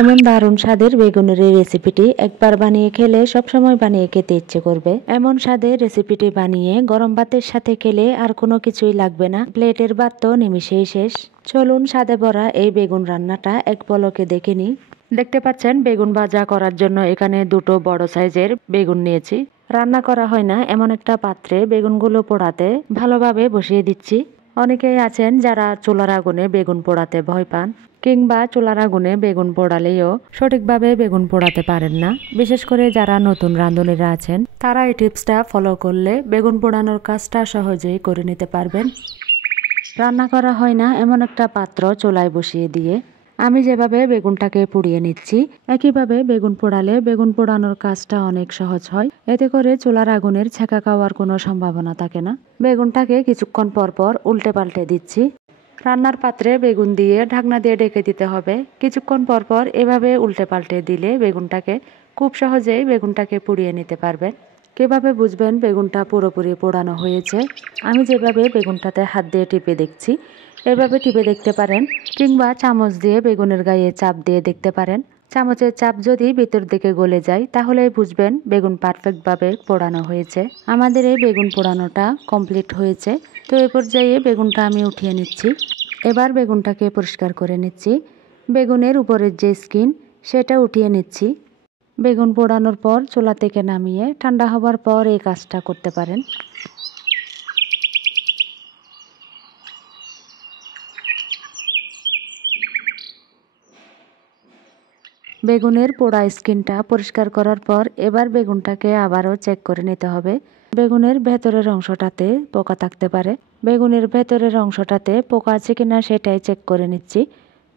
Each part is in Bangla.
এমন দারুণ স্বাদের বেগুনের এই রেসিপিটি একবার বানিয়ে খেলে সবসময় বানিয়ে খেতে ইচ্ছে করবে। এমন স্বাদের রেসিপিটি বানিয়ে গরম ভাতের সাথে খেলে আর কোনো কিছুই লাগবে না, প্লেটের ভাত তো নিমিশেই শেষ। চলুন স্বাদে ভরা এই বেগুন রান্নাটা এক পলকে দেখে নিই। দেখতে পাচ্ছেন বেগুন ভাজা করার জন্য এখানে দুটো বড় সাইজের বেগুন নিয়েছি। রান্না করা হয় না এমন একটা পাত্রে বেগুনগুলো পোড়াতে ভালোভাবে বসিয়ে দিচ্ছি। অনেকেই আছেন যারা চুলার আগুনে বেগুন পোড়াতে ভয় পান, কিংবা চুলার আগুনে বেগুন পোড়ালেও সঠিকভাবে বেগুন পোড়াতে পারেন না। বিশেষ করে যারা নতুন রাঁধুনিরা আছেন তারা এই টিপসটা ফলো করলে বেগুন পোড়ানোর কাজটা সহজেই করে নিতে পারবেন। রান্না করা হয় না এমন একটা পাত্র চুলায় বসিয়ে দিয়ে আমি যেভাবে বেগুনটাকে পুড়িয়ে নিচ্ছি, একইভাবে বেগুন পোড়ালে বেগুন পোড়ানোর কাজটা অনেক সহজ হয়। এতে করে চুলার আগুনের ছ্যাঁকা খাওয়ার কোনো সম্ভাবনা থাকে না। বেগুনটাকে কিছুক্ষণ পর পর উল্টে পাল্টে দিচ্ছি। রান্নার পাত্রে বেগুন দিয়ে ঢাকনা দিয়ে ঢেকে দিতে হবে। কিছুক্ষণ পর পর এভাবে উল্টে পাল্টে দিলে বেগুনটাকে খুব সহজেই বেগুনটাকে পুড়িয়ে নিতে পারবেন। কিভাবে বুঝবেন বেগুনটা পুরোপুরি পোড়ানো হয়েছে? আমি যেভাবে বেগুনটাতে হাত দিয়ে টিপে দেখছি, এভাবে টিপে দেখতে পারেন, কিংবা চামচ দিয়ে বেগুনের গায়ে চাপ দিয়ে দেখতে পারেন। চামচের চাপ যদি ভিতর দিকে গলে যায় তাহলে বুঝবেন বেগুন পারফেক্টভাবে পোড়ানো হয়েছে। আমাদের এই বেগুন পোড়ানোটা কমপ্লিট হয়েছে। তো এই পর্যায়ে বেগুনটা আমি উঠিয়ে নিচ্ছি। এবার বেগুনটাকে পরিষ্কার করে নিচ্ছি। বেগুনের উপরের যে স্কিন সেটা উঠিয়ে নিচ্ছি। বেগুন পোড়ানোর পর চুলা থেকে নামিয়ে ঠান্ডা হবার পর এই কাজটা করতে পারেন। বেগুনের পোড়া স্কিনটা পরিষ্কার করার পর এবার বেগুনটাকে আবারও চেক করে নিতে হবে। বেগুনের ভেতরের অংশটাতে পোকা থাকতে পারে। বেগুনের ভেতরের অংশটাতে পোকা আছে কিনা সেটাই চেক করে নিচ্ছি।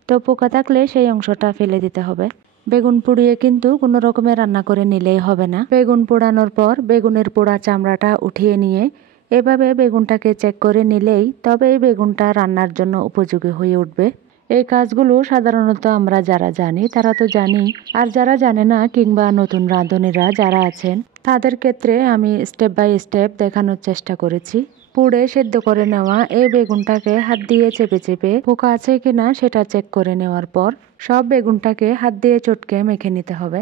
তো পোকা থাকলে সেই অংশটা ফেলে দিতে হবে। বেগুন পুড়িয়ে কিন্তু কোনো রকমের রান্না করে নিলেই হবে না। বেগুন পোড়ানোর পর বেগুনের পোড়া চামড়াটা উঠিয়ে নিয়ে এভাবে বেগুনটাকে চেক করে নিলেই তবেই বেগুনটা রান্নার জন্য উপযোগী হয়ে উঠবে। এই কাজগুলো সাধারণত আমরা যারা জানি তারা তো জানি, আর যারা জানে না কিংবা নতুন রাঁধুনিরা যারা আছেন তাদের ক্ষেত্রে আমি স্টেপ বাই স্টেপ দেখানোর চেষ্টা করেছি। পুড়ে সেদ্ধ করে নেওয়া এই বেগুনটাকে হাত দিয়ে চেপে চেপে পোকা আছে কিনা সেটা চেক করে নেওয়ার পর সব বেগুনটাকে হাত দিয়ে চটকে মেখে নিতে হবে।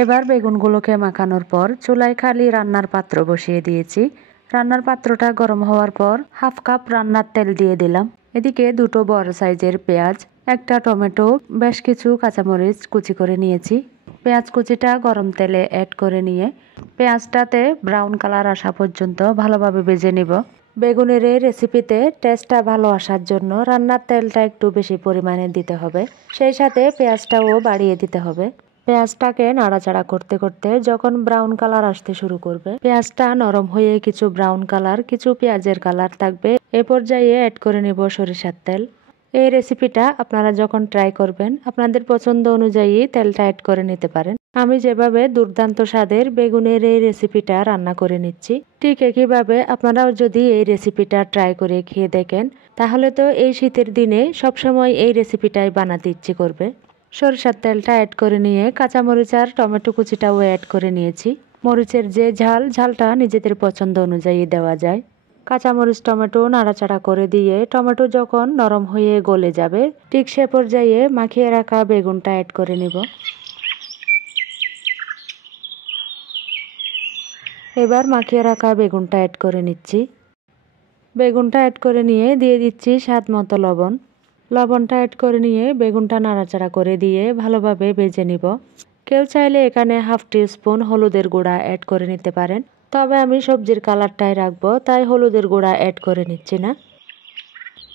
এবার বেগুনগুলোকে মাখানোর পর চুলায় খালি রান্নার পাত্র বসিয়ে দিয়েছি। রান্নার পাত্রটা গরম হওয়ার পর হাফ কাপ রান্নার তেল দিয়ে দিলাম। এদিকে দুটো বড় সাইজের পেঁয়াজ, একটা টমেটো, বেশ কিছু কাঁচামরিচ কুচি করে নিয়েছি। পেঁয়াজ কুচিটা গরম তেলে অ্যাড করে নিয়ে পেঁয়াজটাতে ব্রাউন কালার আসা পর্যন্ত ভালোভাবে ভেজে নিব। বেগুনের এই রেসিপিতে টেস্টটা ভালো আসার জন্য রান্নার তেলটা একটু বেশি পরিমাণে দিতে হবে, সেই সাথে পেঁয়াজটাও বাড়িয়ে দিতে হবে। পেঁয়াজটাকে নাড়াচাড়া করতে করতে যখন ব্রাউন কালার আসতে শুরু করবে, পেঁয়াজটা নরম হয়ে কিছু ব্রাউন কালার কিছু পেঁয়াজের কালার থাকবে, এ পর্যায়ে অ্যাড করে নেব সরিষার তেল। এই রেসিপিটা আপনারা যখন ট্রাই করবেন আপনাদের পছন্দ অনুযায়ী তেলটা অ্যাড করে নিতে পারেন। আমি যেভাবে দুর্দান্ত স্বাদের বেগুনের এই রেসিপিটা রান্না করে নিচ্ছি, ঠিক একইভাবে আপনারাও যদি এই রেসিপিটা ট্রাই করে খেয়ে দেখেন তাহলে তো এই শীতের দিনে সবসময় এই রেসিপিটাই বানাতে ইচ্ছে করবে। সরিষার তেলটা অ্যাড করে নিয়ে কাঁচামরিচ আর টমেটো কুচিটাও অ্যাড করে নিয়েছি। মরিচের যে ঝালটা নিজেদের পছন্দ অনুযায়ী দেওয়া যায়। কাঁচামরিচ টমেটো নাড়াচাড়া করে দিয়ে টমেটো যখন নরম হয়ে গলে যাবে ঠিক সে পর্যায়ে মাখিয়ে রাখা বেগুনটা অ্যাড করে নিব। এবার মাখিয়ে রাখা বেগুনটা অ্যাড করে নিচ্ছি। বেগুনটা অ্যাড করে নিয়ে দিয়ে দিচ্ছি স্বাদ মতো লবণ। লবণটা অ্যাড করে নিয়ে বেগুনটা নাড়াচাড়া করে দিয়ে ভালোভাবে ভেজে নিব। কেউ চাইলে এখানে হাফ টিস্পুন হলুদের গুঁড়া অ্যাড করে নিতে পারেন, তবে আমি সবজির কালারটাই রাখবো তাই হলুদের গুঁড়া অ্যাড করে নিচ্ছি না।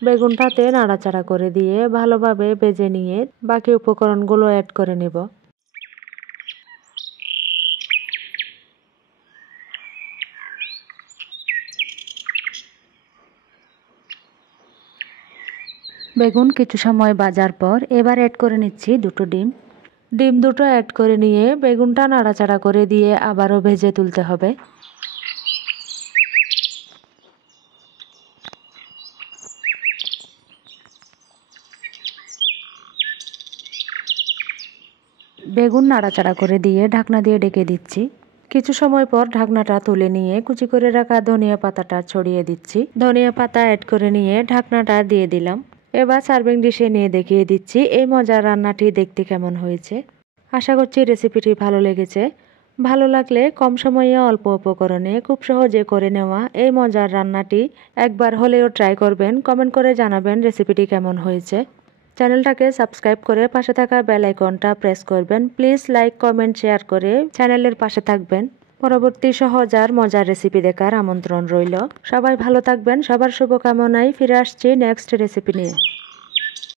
বেগুনটাতে নাড়াচাড়া করে দিয়ে ভালোভাবে ভেজে নিয়ে বাকি উপকরণগুলো অ্যাড করে নিব। বেগুন কিছু সময় ভাজার পর এবার অ্যাড করে নিচ্ছি দুটো ডিম। ডিম দুটো অ্যাড করে নিয়ে বেগুনটা নাড়াচাড়া করে দিয়ে আবারও ভেজে তুলতে হবে। বেগুন নাড়াচাড়া করে দিয়ে ঢাকনা দিয়ে ঢেকে দিচ্ছি। কিছু সময় পর ঢাকনাটা তুলে নিয়ে কুচি করে রাখা ধনিয়া পাতাটা ছড়িয়ে দিচ্ছি। ধনিয়া পাতা অ্যাড করে নিয়ে ঢাকনাটা দিয়ে দিলাম। এবার সার্ভিং ডিশে নিয়ে দেখিয়ে দিচ্ছি এই মজার রান্নাটি দেখতে কেমন হয়েছে। আশা করছি রেসিপিটি ভালো লেগেছে। ভালো লাগলে কম সময়ে অল্প উপকরণে খুব সহজে করে নেওয়া এই মজার রান্নাটি একবার হলেও ট্রাই করবেন। কমেন্ট করে জানাবেন রেসিপিটি কেমন হয়েছে। চ্যানেলটাকে সাবস্ক্রাইব করে পাশে থাকা বেল আইকনটা প্রেস করবেন। প্লিজ লাইক, কমেন্ট, শেয়ার করে চ্যানেলের পাশে থাকবেন। পরবর্তী সহজ আর মজার রেসিপি দেখার আমন্ত্রণ রইল। সবাই ভালো থাকবেন। সবার শুভকামনায় ফিরে আসছি নেক্সট রেসিপি নিয়ে।